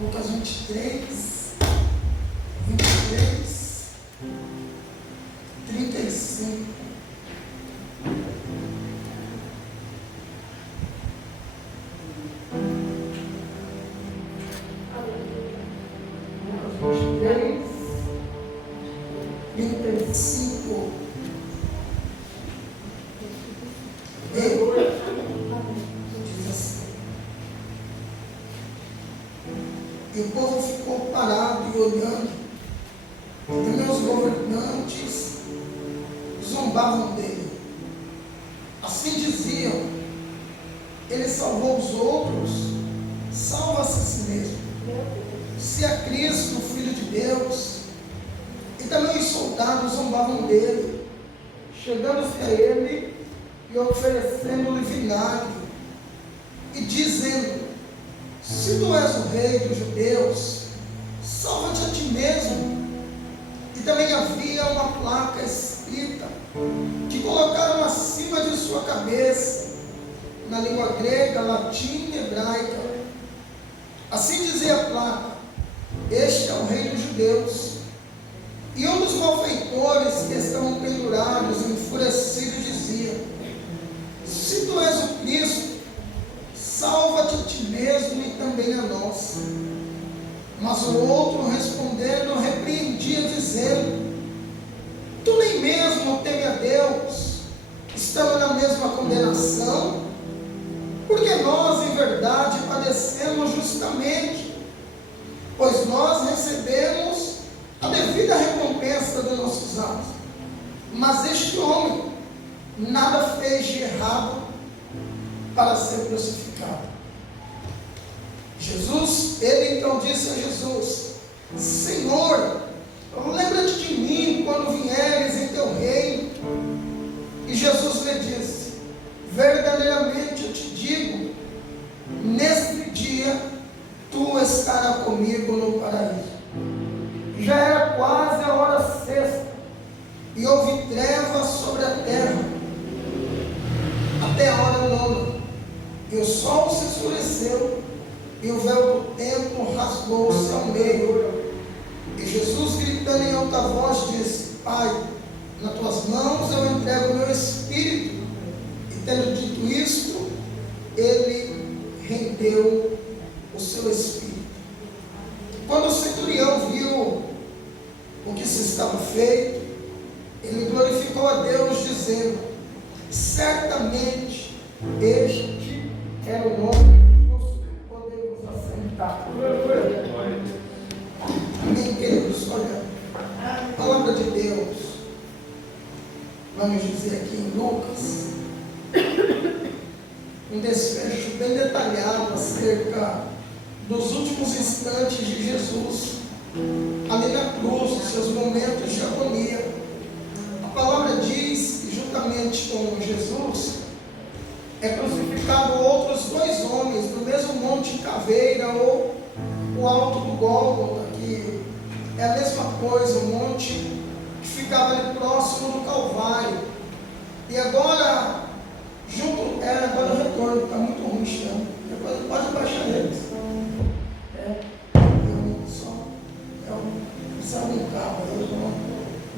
Lucas 23, 23, 35. Lucas 23, 35. Diz assim. E o povo ficou parado e olhando. E também os governantes zombavam dele. Assim diziam: ele salvou os outros, salva-se a si mesmo. Se é Cristo, o Filho de Deus. E também os soldados zombavam dele, chegando-se a ele e oferecendo-lhe vinagre, e dizendo: se tu és o rei dos judeus, salva-te a ti mesmo. E também havia uma placa escrita, que colocaram acima de sua cabeça, na língua grega, latim e hebraica. Assim dizia a placa: este é o rei dos judeus. E um dos malfeitores que estavam pendurados, enfurecido, dizia: se tu és o Cristo, salva-te a ti mesmo e também a nós. Mas o outro, respondendo, repreendia, dizendo: tu nem mesmo teme a Deus, estamos na mesma condenação, porque nós, em verdade, padecemos justamente, pois nós recebemos a devida recompensa dos nossos atos. Mas este homem nada fez de errado para ser crucificado. Ele então disse a Jesus: Senhor, lembra-te de mim quando vieres em teu reino. E Jesus lhe disse: verdadeiramente eu te digo, neste dia tu estarás comigo no paraíso. Já era quase a hora sexta, e houve trevas sobre a terra, até a hora nona, e o sol se escureceu, e o véu do templo rasgou-se ao meio. E Jesus, gritando em alta voz, disse: Pai, nas tuas mãos eu entrego o meu espírito. E tendo dito isto, ele rendeu o seu espírito. Quando o centurião viu o que se estava feito, ele glorificou a Deus, dizendo: certamente este era o nome justo. Podemos assentar. Amém, queridos? Olha, a palavra de Deus, vamos dizer aqui em Lucas, um desfecho bem detalhado acerca dos últimos instantes de Jesus ali na cruz, os seus momentos de agonia. A palavra diz que juntamente com Jesus é crucificado outros dois homens no mesmo monte Caveira, ou o alto do Gólgota, que é a mesma coisa, o monte que ficava ali próximo do Calvário. E agora, agora o retorno está muito ruim, chama. Depois pode baixar eles. Precisa de um carro,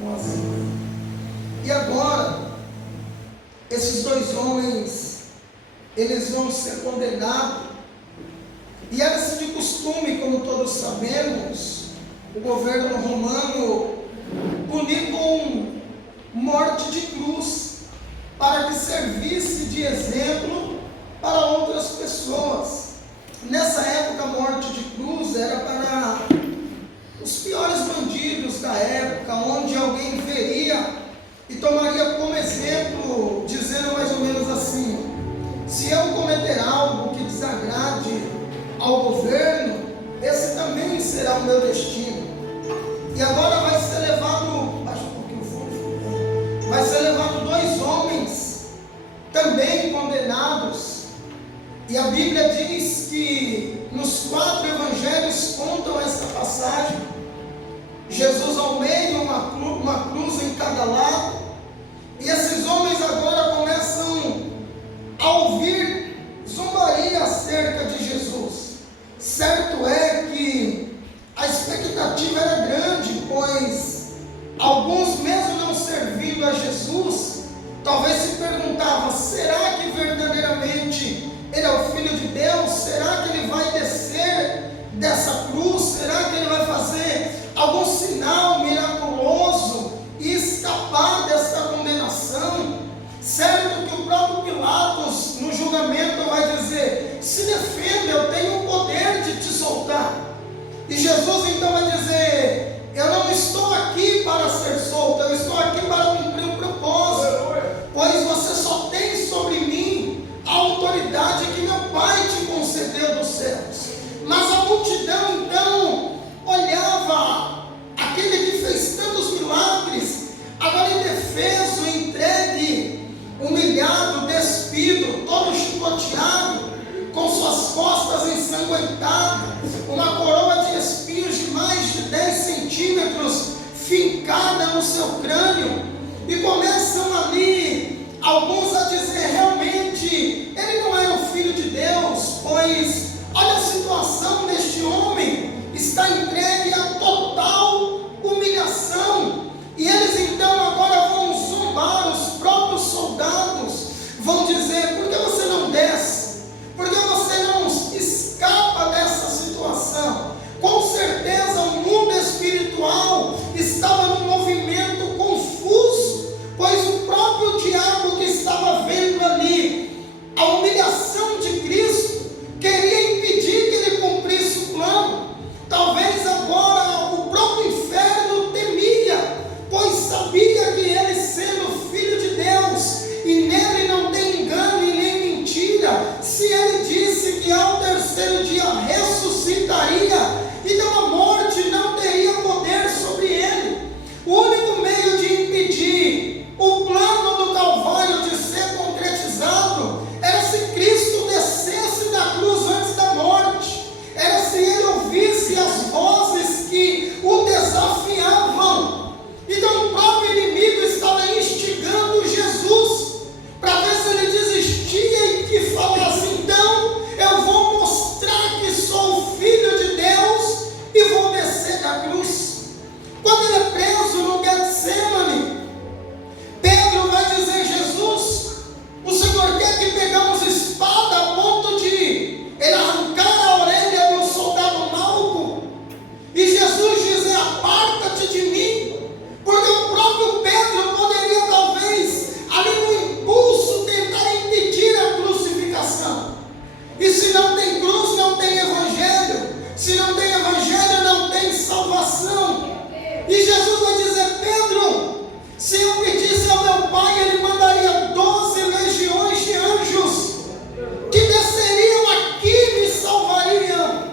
um asilo. E agora, esses dois homens, eles vão ser condenados. E era-se de costume, como todos sabemos, o governo romano punir com morte de cruz, para que servisse de exemplo para outras pessoas. Nessa época, a morte de cruz era para os piores bandidos da época, onde alguém veria e tomaria como exemplo, dizendo mais ou menos assim: se eu cometer algo que desagrade ao governo, esse também será o meu destino. E agora vai ser levado, baixa um pouquinho o fundo, vai ser levado dois homens também condenados. E a Bíblia diz que nos 4 evangelhos contam essa passagem. Jesus ao meio, uma cruz em cada lado. E esses homens agora começam a ouvir zombaria acerca de Jesus. Certo é que dessa cruz? Será que ele vai fazer algum sinal miraculoso e escapar dessa condenação? Certo que o próprio Pilatos, no julgamento, vai dizer: se defenda, eu tenho o poder de te soltar. E Jesus então vai dizer: eu não estou aqui para ser solto, eu estou aqui para cumprir o propósito, pois você só tem sobre mim a autoridade que meu Pai te concedeu dos céus. Mas a multidão então olhava aquele que fez tantos milagres, agora indefeso, entregue, humilhado, despido, todo chicoteado, com suas costas ensanguentadas, uma coroa de espinhos de mais de 10 centímetros fincada no seu crânio, e começam ali alguns a dizer: realmente ele não era o Filho de Deus, pois olha a situação deste homem, está entregue a total humilhação. E eles então agora vão zombar, os próprios soldados vão dizer: por que você não desce? Por que você não escapa dessa situação? Com certeza o mundo espiritual estava num movimento confuso, pois o próprio diabo que estava vendo ali a humilhação de Cristo queria impedir que ele cumprisse o plano. Talvez agora o próprio inferno temia, pois sabia que ele, sendo Filho de Deus, e nele não tem engano e nem mentira, se ele disse que ao terceiro dia ressuscitaria, então a morte não teria poder sobre ele. O único meio de impedir o plano do Calvário de ser concretizado era se Cristo descesse da cruz antes da morte, era se ele ouvisse as vozes que o desafiavam. Então o próprio inimigo estava instigando Jesus para ver se ele desistia e que falasse: então eu vou mostrar que sou o Filho de Deus e vou descer da cruz. Quando ele é preso no Getsemane, Pedro vai dizer: Jesus, o Senhor quer que pegamos espada a ponto de ele arrancar a orelha do soldado Malco? E Jesus diz: aparta-te de mim, porque o próprio Pedro poderia talvez ali no impulso tentar impedir a crucificação. E se não tem cruz, não tem evangelho. Se não tem evangelho, não tem salvação. E Jesus vai dizer: Pedro, se eu pedisse ao meu Pai, Ele mandaria 12 legiões de anjos que desceriam aqui e me salvariam.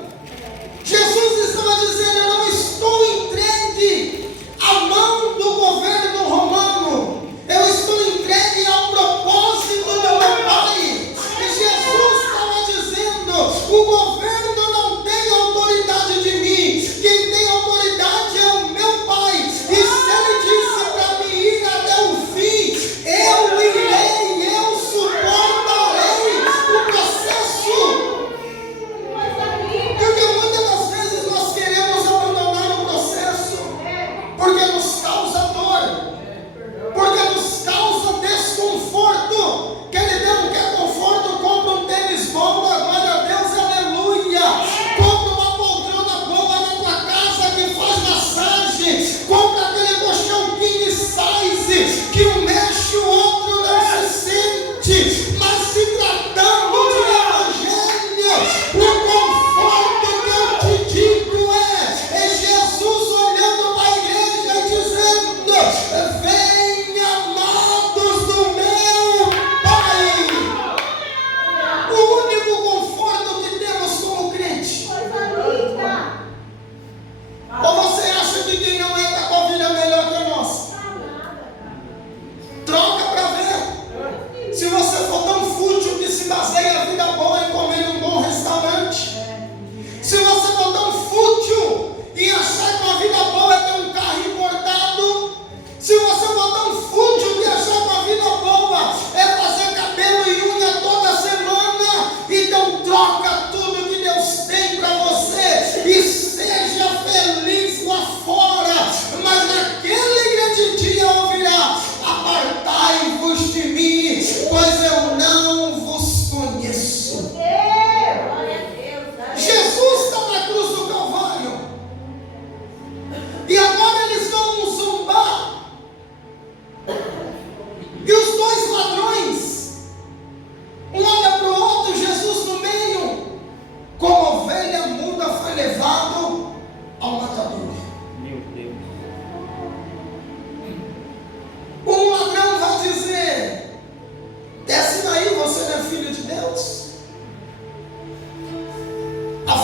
Jesus estava dizendo: eu não estou entregue à mão do governo romano, eu estou entregue ao propósito do meu Pai. E Jesus estava dizendo: o governo não tem autoridade de mim, quem tem autoridade é o meu Pai. E se ele disse para mim ir até o fim, eu irei, eu suportarei o processo. Porque muitas das vezes nós queremos abandonar o processo, porque nos causa dor, porque nos causa desconforto. Quem não quer conforto, compra um tênis bom, glória a Deus, aleluia.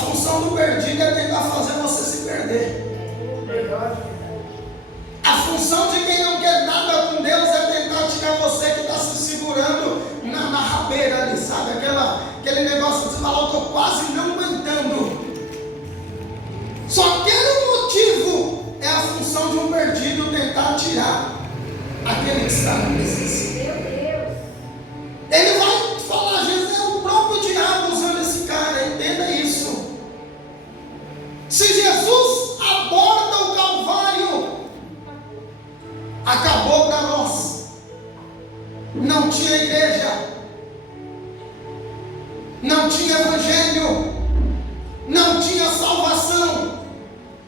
função do perdido é tentar fazer você se perder. A função de quem não quer nada com Deus é tentar tirar você que está se segurando na rabeira ali, sabe? Aquele negócio de você falar, eu estou quase não aguentando. Só aquele motivo é a função de um perdido tentar tirar aquele que está na presença. Ele vai falar, Jesus é o próprio diabo usando esse cara, entenda isso. Se Jesus aborda o Calvário, acabou para nós. Não tinha igreja, não tinha evangelho, não tinha salvação.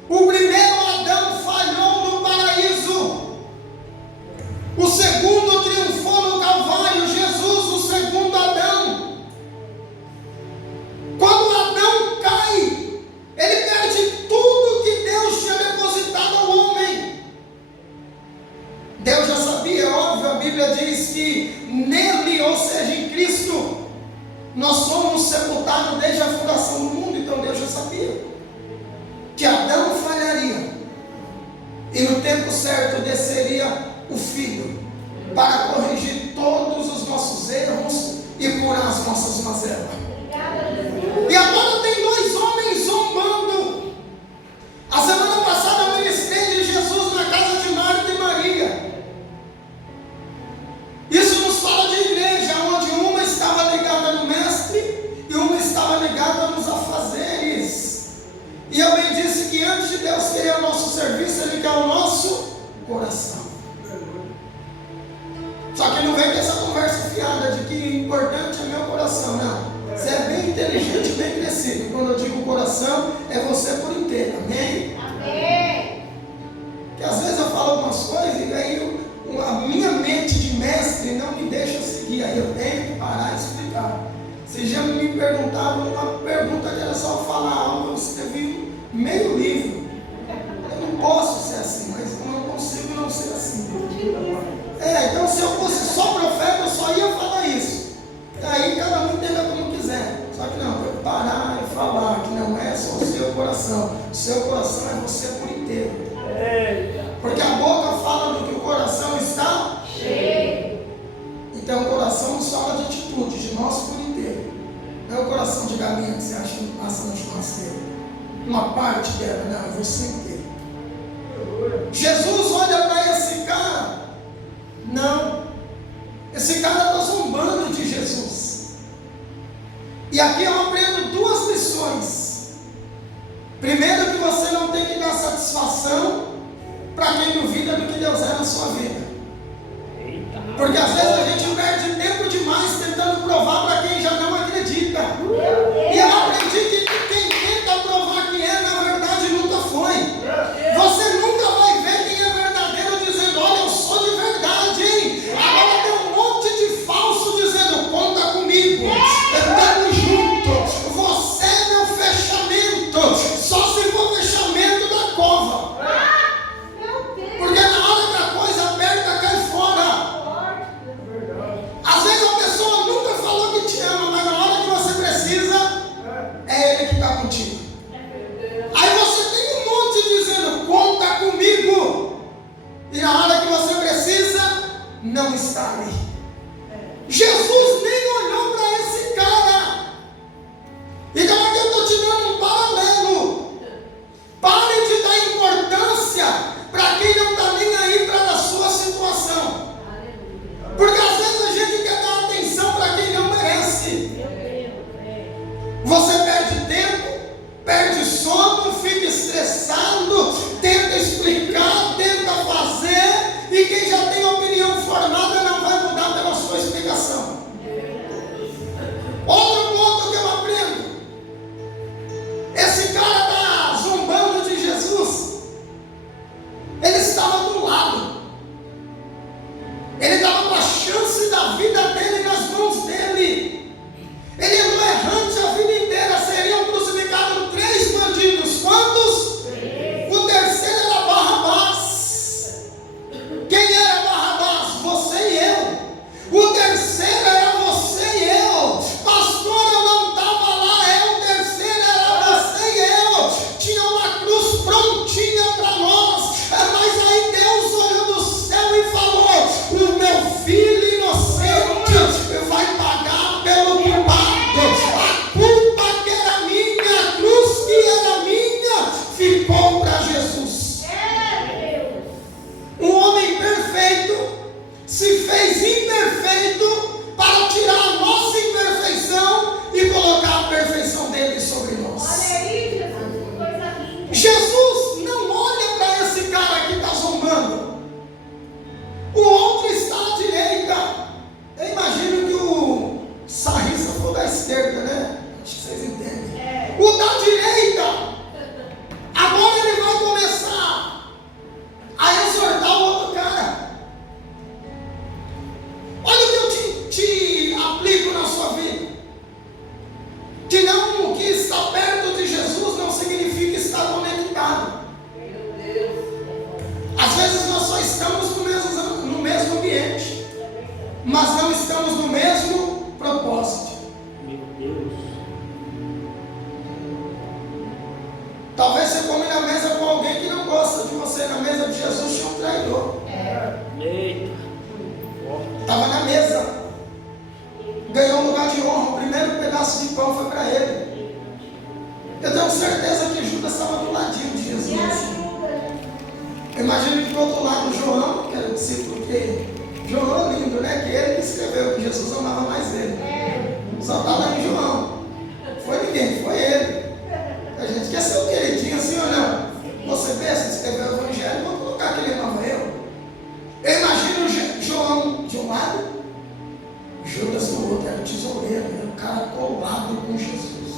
O primeiro Adão falhou no paraíso, o segundo triunfou no Calvário, Jesus, o segundo Adão. Quando Adão cai, ele perde tudo que Deus tinha depositado ao homem. Deus já sabia, é óbvio, a Bíblia diz que nele, ou seja, em Cristo, nós somos sepultados desde a fundação do mundo. Então Deus já sabia que Adão falharia e no tempo certo desceria o Filho para corrigir todos os nossos erros e curar as nossas mazelas. E agora tem dois homens zombando. A semana passada eu ministrei de Jesus na casa de Marta e Maria. Isso nos fala de igreja, onde uma estava ligada no mestre e uma estava ligada nos afazeres. E eu bem disse que antes de Deus querer o nosso serviço, Ele quer o nosso coração. Só que não vem com essa conversa fiada de que o importante é meu coração, não. Você é bem inteligente, bem crescido. E quando eu digo coração, é você por inteiro, amém? Amém. Porque às vezes eu falo algumas coisas e aí a minha mente de mestre não me deixa seguir. Aí eu tenho que parar e explicar. Vocês já me perguntavam uma pergunta que era só falar algo, eu escrevi meio livro. Eu não posso ser assim, mas eu não consigo não ser assim. Então se eu fosse só profeta, eu só ia falar isso. Aí cada um entenda como quiser. Só que não, eu parar e falar que não é só o seu coração. O seu coração é você por inteiro. Porque a boca fala do que o coração está cheio. Então o coração nos fala de atitude, de nós por inteiro. Não é o coração de galinha que você acha que passa no churrasqueiro. Uma parte dela, não, é você inteiro. Jesus olha para esse cara. Não, esse cara está zombando de Jesus. E aqui eu aprendo duas lições. Primeiro, que você não tem que dar satisfação para quem duvida do que Deus é na sua vida. Porque às vezes a gente perde tempo demais tentando provar para quem já não acredita. E eu aprendi que quem tenta provar que é, na verdade nunca foi. Você nunca vai ver quem é verdadeiro dizendo, olha, eu sou de verdade, hein? Agora tem um monte de falso dizendo, conta comigo, estamos juntos, você é meu fechamento, só se for fechamento da cova. Porque na hora que a coisa aperta, cai fora. Às vezes a pessoa nunca falou que te ama, mas na hora que você precisa, é Ele que está contigo. Aí você tem um monte dizendo, conta comigo. E na hora que você precisa, não está ali. Jesus nem olhou para esse cara. Então aqui eu estou te dando um paralelo. Pare de dar importância para quem não está nem aí para a sua situação. Porque às vezes a gente quer dar atenção para quem não merece. Você perde tempo, perde sono, fica estressado, tenta explicar, tenta fazer, e quem já tem opinião formada não vai mudar pela sua explicação. Outro ponto que eu aprendo: esse cara está zombando de Jesus. Ele Talvez você come na mesa com alguém que não gosta de você. Na mesa de Jesus tinha um traidor. Eita. Estava na mesa. Ganhou um lugar de honra. O primeiro pedaço de pão foi para ele. Eu tenho certeza que Judas estava do ladinho de Jesus. Eu imagino que do outro lado João, que era o discípulo que... João é lindo, né? Que ele que escreveu que Jesus amava mais ele. Só está lá em João. Foi ninguém, foi ele. A gente quer ser o queridinho assim ou não? Você vê, se escreveu o evangelho, vou colocar que ele amava eu. Eu imagino João de um lado, Judas do outro, era o tesoureiro, era o cara colado com Jesus.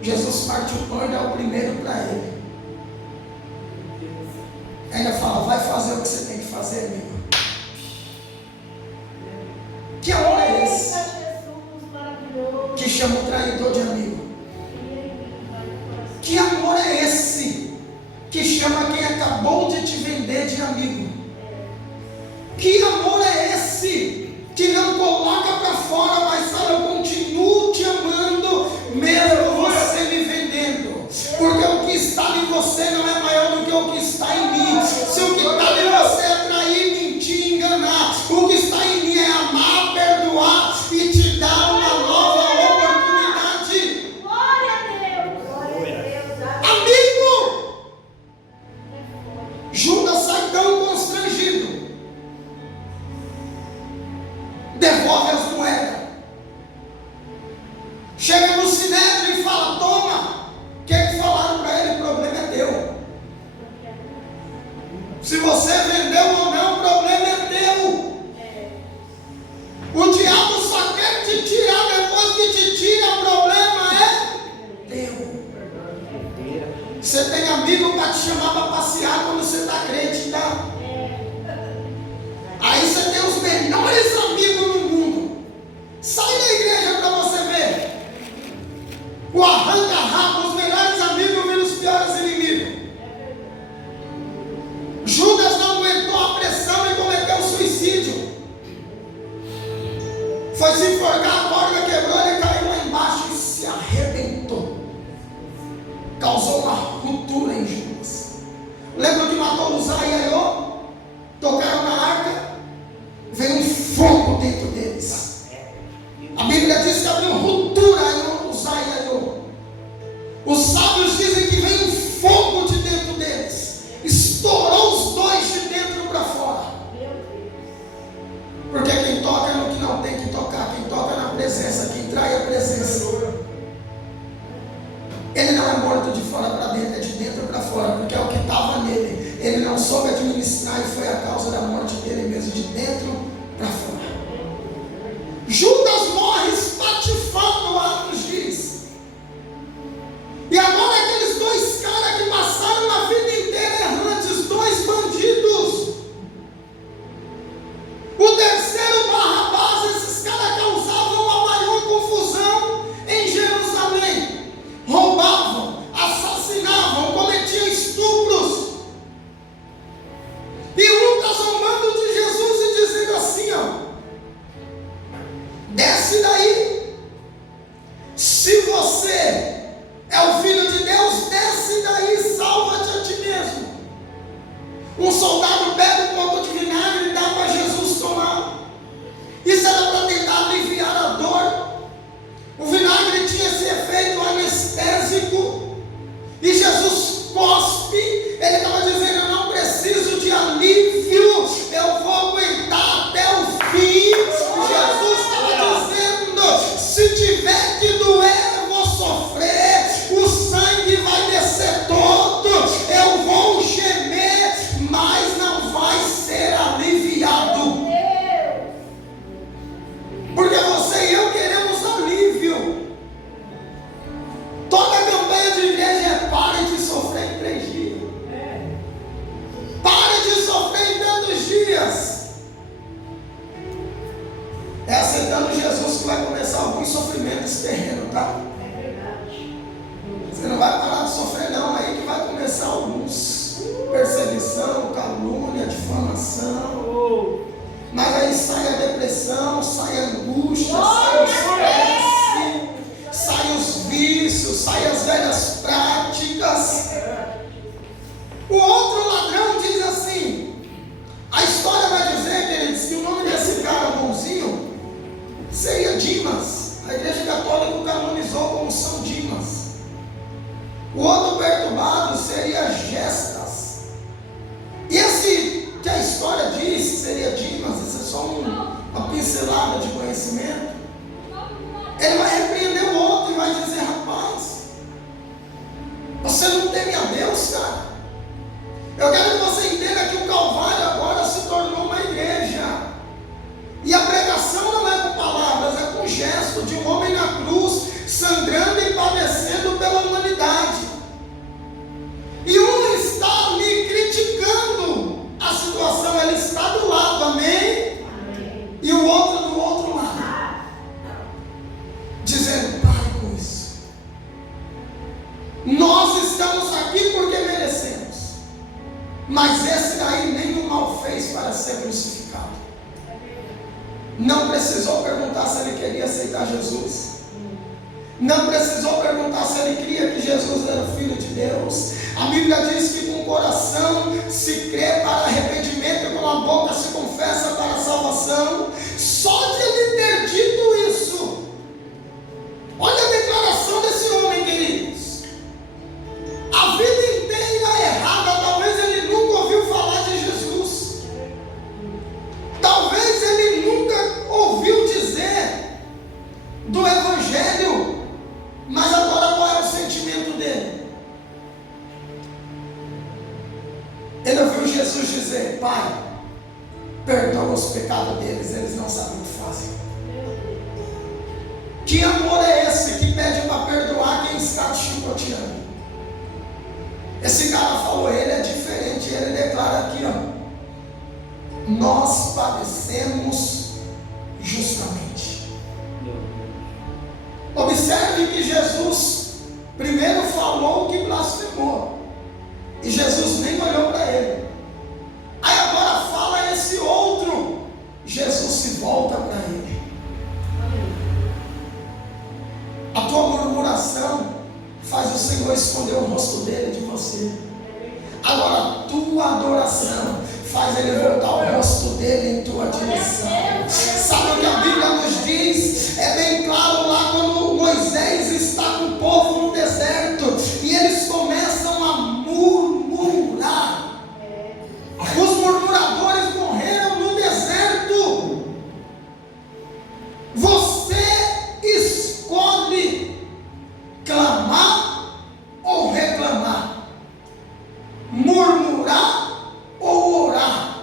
Jesus parte o pão e dá o primeiro para ele. Ainda fala, vai fazer o que você tem que fazer, amigo. Que amor é esse? Que chama o traidor de amigo. Que amor é esse? Que chama quem acabou de te vender de amigo. Que amor é esse? Que não coloca para fora, mas sabe, eu continuo te amando, mesmo você me vendendo. Porque o que está em você não é maior do que o que está em mim. Se o que está em você é trair, mentir, enganar, o que está em mim é amar, perdoar e te dar uma nova oportunidade. Glória a Deus. Amigo! Judas sai tão constrangido. Devolve as moedas. Chega no sinédrio e fala, toma. O que falaram para ele? O problema é teu. Se você vendeu ou não, o problema é teu. O diabo só quer te tirar, depois que te tira, o problema é teu. Você tem amigo para te chamar para passear quando você está crente, tá? Aí você tem os melhores amigos no mundo. Sai da igreja para você ver. O arranca-rabo, os melhores amigos viram os piores inimigos. Judas não aguentou a pressão e cometeu suicídio. Foi se enforcar, a corda quebrou, ele caiu lá embaixo e se arrebentou. Causou uma ruptura em Judas. Lembra que matou Uzá e Aiô? Tocaram na arca, veio um fogo dentro deles. A Bíblia diz que abriu ruptura em Uzá e Aiô. Os sábios dizem que veio um fogo de dentro deles. Estourou os dois de dentro para fora. Porque quem toca no que não tem que tocar, quem toca na presença, quem trai a presença. Ele não é morto de fora para dentro, é de dentro para fora, porque é o que estava nele. Ele não soube administrar e foi a causa da morte dele mesmo, de dentro para fora. Judas morre espatifando, Atos diz. E agora aqueles dois caras que passaram a vida inteira errantes, dois bandidos. O terceiro Barrabás, esses caras causavam a maior confusão em Jerusalém. Roubavam, assassinavam, cometiam estupros. E um está zombando de Jesus e dizendo assim, ó, desce daí. Se você é o Filho de Deus, desce daí, salva-te a ti mesmo. Um soldado pega um pouco de vinagre e dá para Jesus tomar. Isso era para tentar aliviar a dor. O vinagre tinha esse efeito anestésico. E Jesus cospe. Ele estava dizendo, eu não preciso de alívio, eu vou aguentar até o fim. Jesus estava dizendo, se tiver que doer, eu vou sofrer. O sangue vai descer todo, eu vou gemer, mas não vai ser aliviado. Porque você e eu queremos alívio. Toda campanha de igreja é pare de sofrer em 3 dias. Pare de sofrer em tantos dias. É aceitando Jesus que vai começar alguns sofrimentos terrenos, tá? Você não vai parar de sofrer não, aí que vai começar alguns. Perseguição, calúnia, difamação. Mas aí sai a depressão, sai a angústia, sai o estresse, sai os vícios, sai as velhas práticas. O outro ladrão diz assim, a história vai dizer, queridos, que o nome desse cara bonzinho seria Dimas. A Igreja Católica o canonizou como São Dimas. O outro perturbado seria Gestas. E esse que a história diz seria Dimas, isso é só uma pincelada de conhecimento. Ele vai repreender o outro e vai dizer, rapaz, você não teme a Deus, cara? Eu quero que você entenda que o Calvário agora se tornou uma igreja. E a pregação não é com palavras, é com gesto de um homem na cruz, sangrando e padecendo pela humanidade. E um está me criticando a situação, ele está do lado, amém? Amém. E o outro do outro lado, dizendo, pare com isso. Nós estamos aqui porque merecemos. Mas esse daí nenhum mal fez para ser crucificado. Não precisou perguntar se ele queria aceitar Jesus. Não precisou perguntar se ele cria que Jesus era filho de Deus. A Bíblia diz que com o coração se crê para arrependimento e com a boca se confessa para a salvação. Só de ele ter dito isso, olha a declaração desse homem, queridos. A vida inteira errada, talvez ele nunca ouviu falar de Jesus. Talvez ele nunca ouviu dizer do Evangelho. Mas agora qual é o sentimento dele? Ele ouviu Jesus dizer, Pai, perdoa os pecados deles, eles não sabem o que fazem. Que amor é esse que pede para perdoar quem está te chicoteando? Esse cara falou, ele é diferente, ele declara aqui, ó, nós padecemos justamente. Observe que Jesus primeiro falou que blasfemou, e Jesus nem olhou para ele. Aí agora fala esse outro, Jesus se volta para ele. A tua murmuração faz o Senhor esconder o rosto dele de você. Agora a tua adoração faz ele voltar o rosto dele em tua direção. Sabe o que a Bíblia nos diz? É bem claro lá quando Moisés está com o povo no deserto e eles começam a murmurar. Os murmuradores morreram no deserto. Você escolhe clamar ou reclamar, murmurar ou orar.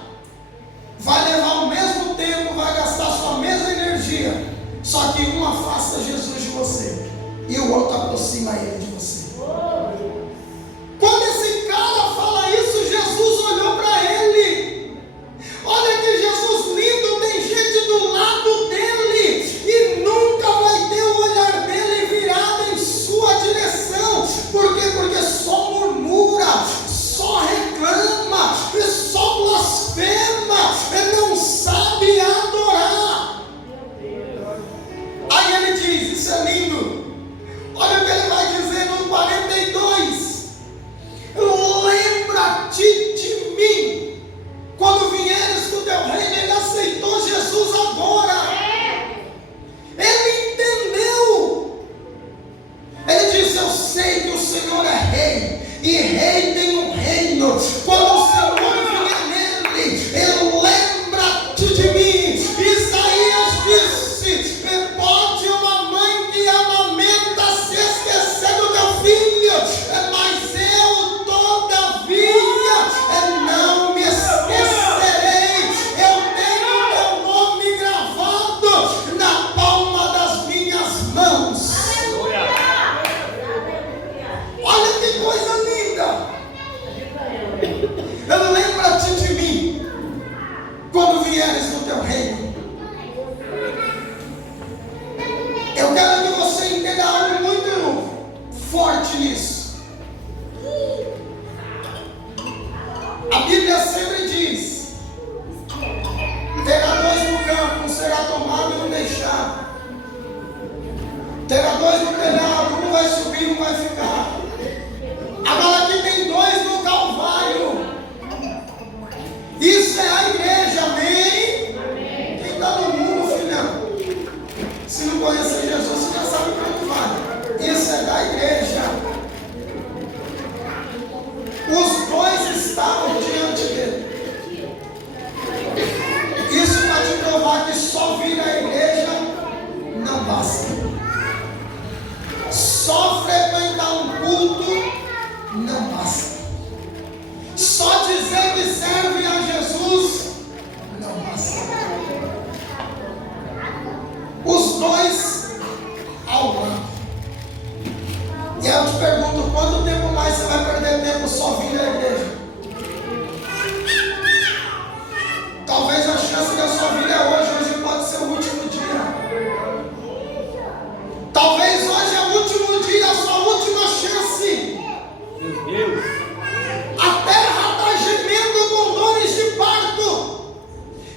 Vai levar o mesmo tempo, vai gastar sua mesma energia, só que um afasta Jesus de você e o outro aproxima ele de você. Quando esse cara fala isso, Jesus olhou para ele. Olha que Jesus lindo, tem gente do lado dele e nunca vai ter o olhar dele virado em sua direção. Por quê? Porque só murmura, só reclama, só blasfema, não sabe adorar. Aí ele diz, isso é lindo. Olha o que ele vai dizer no 42. Lembra-te de mim quando vieres do teu reino. Ele aceitou Jesus agora. Ele entendeu. Ele disse, eu sei que o Senhor é rei, e rei tem um reino. Quando o Senhor vier nele, lembra-te de mim. Isaías disse, pode uma mãe que amamenta se esquecer do teu filho, mas eu todavia não me esquecerei. Eu tenho teu nome gravado na palma das minhas mãos. Olha que coisa linda. culto não basta. Só dizer que serve a Jesus não basta. Os dois ao lado. E eu te pergunto, quanto tempo mais você vai perder tempo só vindo à igreja? Talvez a chance da sua vida é hoje pode ser o último dia. Talvez hoje é o último dia, a sua última chance. Meu Deus. A terra está gemendo com dores de parto.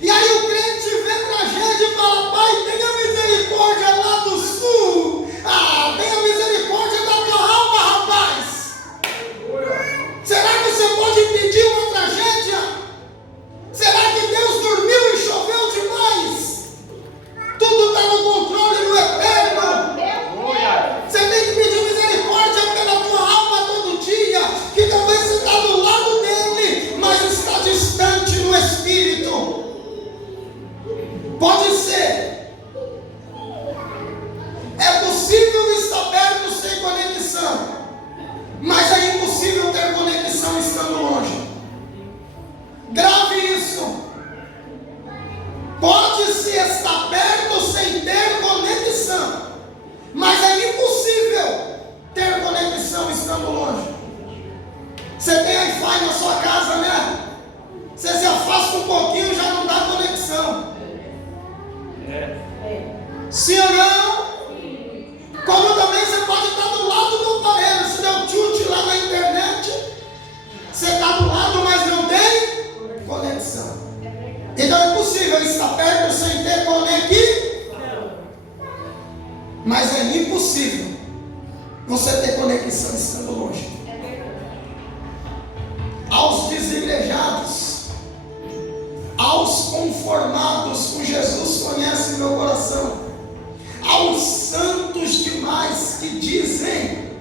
E aí o crente vê tragédia e fala: Pai, tenha misericórdia lá do sul. Tenha misericórdia da tua alma, rapaz. Será que você pode impedir uma tragédia? Será que Deus dormiu e choveu demais? Tudo está no controle do eterno. Você tem que pedir misericórdia pela tua alma todo dia, que talvez você está do lado dele, mas está distante no espírito. Pode ser. É possível estar perto sem conexão, mas é impossível ter conexão estando longe. Grave isso. Pode-se estar perto sem ter conexão, mas é impossível ter conexão estando longe. Você tem Wi-Fi na sua casa, né? Você se afasta um pouquinho, já não dá conexão. Sim ou não? Como também você pode estar do lado do aparelho. Se der um chute lá na internet, você está do lado, mas não tem conexão. Então é possível estar perto sem ter conexão, mas é impossível você ter conexão estando longe. Aos desigrejados, aos conformados com Jesus, conhece meu coração. Aos santos demais que dizem: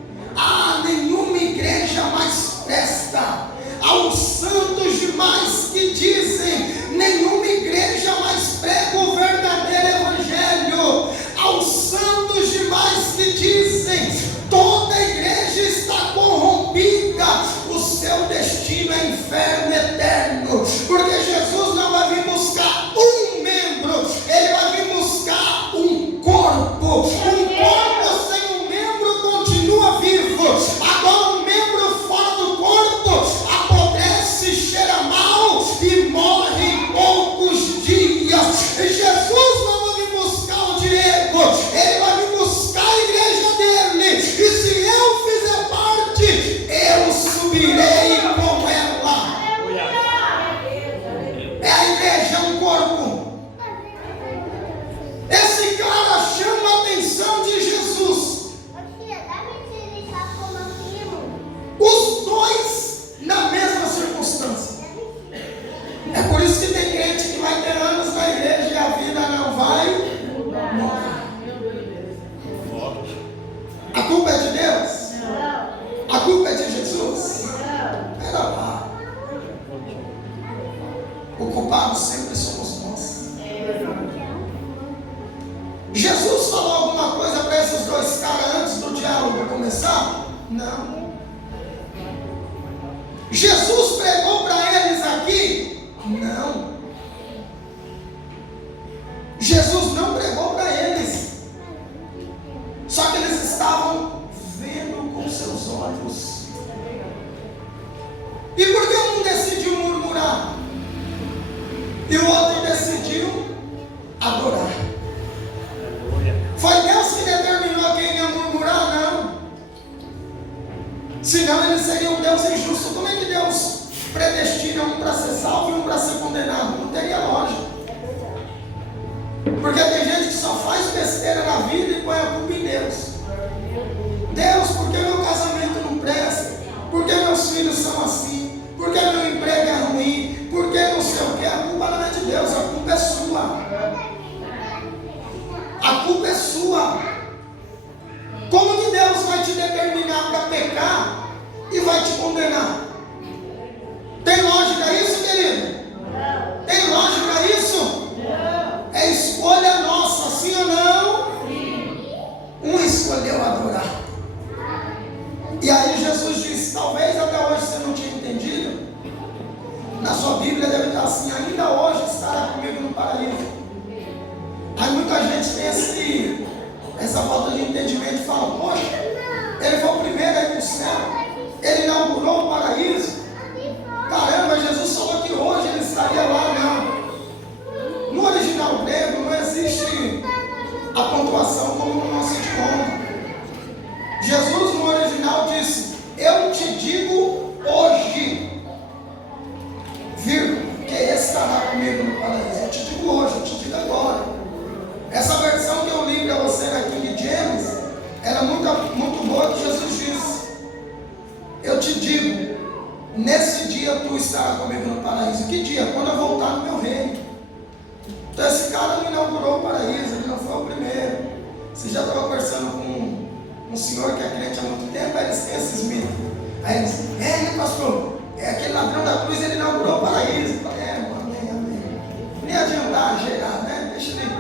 nenhuma igreja mais presta. Aos santos demais que dizem: nenhuma igreja mais prega o verdadeiro evangelho. Aos santos demais que dizem: toda igreja está corrompida, o seu destino é inferno eterno. Porque Jesus não vai vir buscar um membro, ele vai vir buscar um corpo. Um corpo sem um membro continua vivo. Agora um membro fora do corpo apodrece, cheira mal e morre em poucos dias. E Jesus não vai vir buscar o Diego, ele vai vir buscar a igreja dele. E se eu fizer parte, eu subirei com ela. É a igreja, um corpo. Esse cara chama a atenção de Jesus. Os dois na mesma circunstância. É por isso que tem crente que vai ter anos na igreja e a vida não vai mudar. A culpa é de Deus? A culpa é de Jesus? Pera lá. O culpado sempre somos nós. Jesus falou alguma coisa para esses dois caras antes do diálogo começar? Não. Jesus pregou para eles aqui? Não. Jesus não pregou para eles. Só que eles estavam vendo com seus olhos. E por que um decidiu murmurar e o outro decidiu adorar? Foi Deus que determinou quem ia murmurar? Não. Senão ele seria um Deus injusto. Como é que Deus predestina um para ser salvo e um para ser condenado? Não teria lógica. Porque tem gente que só faz besteira na vida e põe a culpa em Deus. Deus, por que meu casamento não presta? Por que meus filhos são assim? Por que meu emprego é ruim? Por que não sei o que? A culpa não é de Deus, a culpa é sua. A culpa é sua. Como que Deus vai te determinar para pecar e vai te condenar? Tem lógica isso, querido? Tem lógica isso? É escolha nossa, sim ou não? Um escolheu adorar. E aí Jesus disse, talvez até hoje você não tinha entendido, na sua Bíblia deve estar assim, ainda hoje estará comigo no paraíso. Aí muita gente tem essa falta de entendimento e fala, poxa, ele foi o primeiro a ir para o céu, ele inaugurou o paraíso. Caramba, Jesus falou que hoje ele estaria lá. Não. No original grego não existe a pontuação como no nosso idioma. Jesus no original disse, eu te digo hoje, que estará comigo no paraíso. Eu te digo hoje, eu te digo agora. Essa versão que eu li para você na King James, era muito boa, que Jesus disse, eu te digo, nesse dia tu estarás comigo no paraíso. Que dia? Quando eu voltar no meu reino. Então esse cara não inaugurou o paraíso, ele não foi o primeiro. Você já estava conversando com um senhor que é crente há muito tempo, aí eles têm esses mitos. Aí eles dizem, pastor, aquele ladrão da cruz, ele inaugurou o paraíso. Eu falei, amém. Nem adiantar gerar, né? Deixa ele,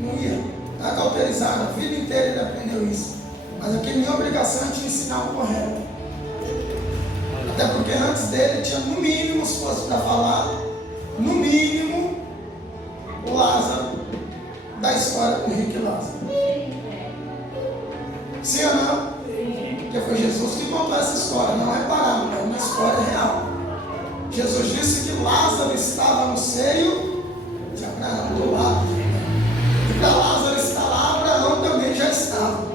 não ia. Está cauterizado, a vida inteira ele aprendeu isso. Mas aqui minha obrigação é te ensinar o correto. Até porque antes dele tinha no mínimo, se fosse para falar, no mínimo, o Lázaro, da história do Henrique Lázaro. Sim ou não? Porque foi Jesus que contou essa história, não é parábola, é uma história real. Jesus disse que Lázaro estava no seio de Abraão, do lado. E para Lázaro estar lá, Abraão também já estava.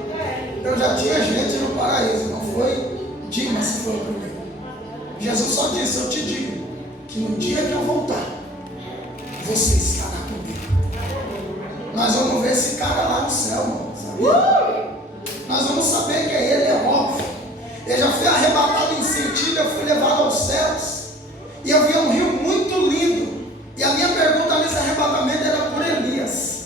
Então já tinha gente no paraíso, não foi Dimas que foi o primeiro. Jesus só disse, eu te digo, que no dia que eu voltar, você estará comigo. Nós vamos ver esse cara lá no céu, mano, sabia? Nós vamos saber que é ele, é óbvio. Eu já fui arrebatado em sentido, eu fui levado aos céus. E eu vi um rio muito lindo. E a minha pergunta nesse arrebatamento era por Elias.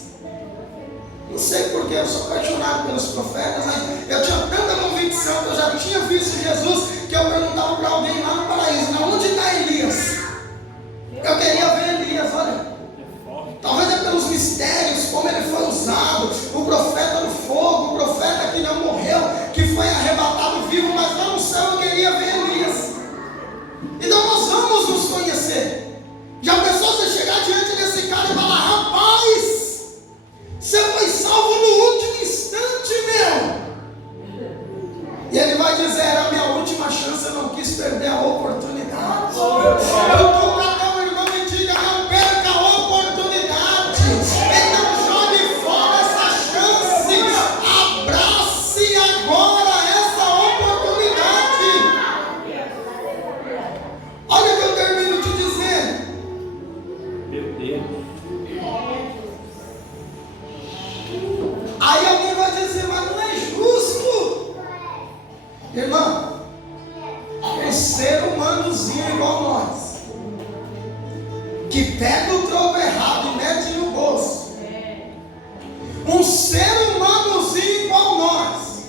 Não sei porque eu sou apaixonado pelos profetas, mas eu tinha tanta convicção que eu já tinha visto Jesus, que eu perguntava para alguém lá no paraíso, mas onde está Elias? Eu queria ver Elias, olha. Talvez é pelos mistérios, como ele foi usado, o profeta do fogo, o profeta que não morreu, que foi arrebatado vivo, mas lá no céu eu queria ver Elias. Então nós vamos nos conhecer. Já pensou você chegar diante desse cara e falar, rapaz, você foi salvo no último instante, meu. E ele vai dizer, era a minha última chance, eu não quis perder a oportunidade. Eu estou para cá, meu irmão, e diga, não perca a oportunidade. Então jogue fora essa chance. Abrace agora essa oportunidade. Olha o que eu termino te dizendo. Meu Deus. Aí alguém vai dizer, mas não é justo. Irmão, um ser humanozinho igual nós, que pega o trovo errado e mete no bolso. Um ser humanozinho igual nós,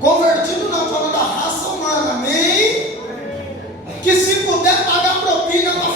convertido não, falando da raça humana, amém? Que se puder pagar propina para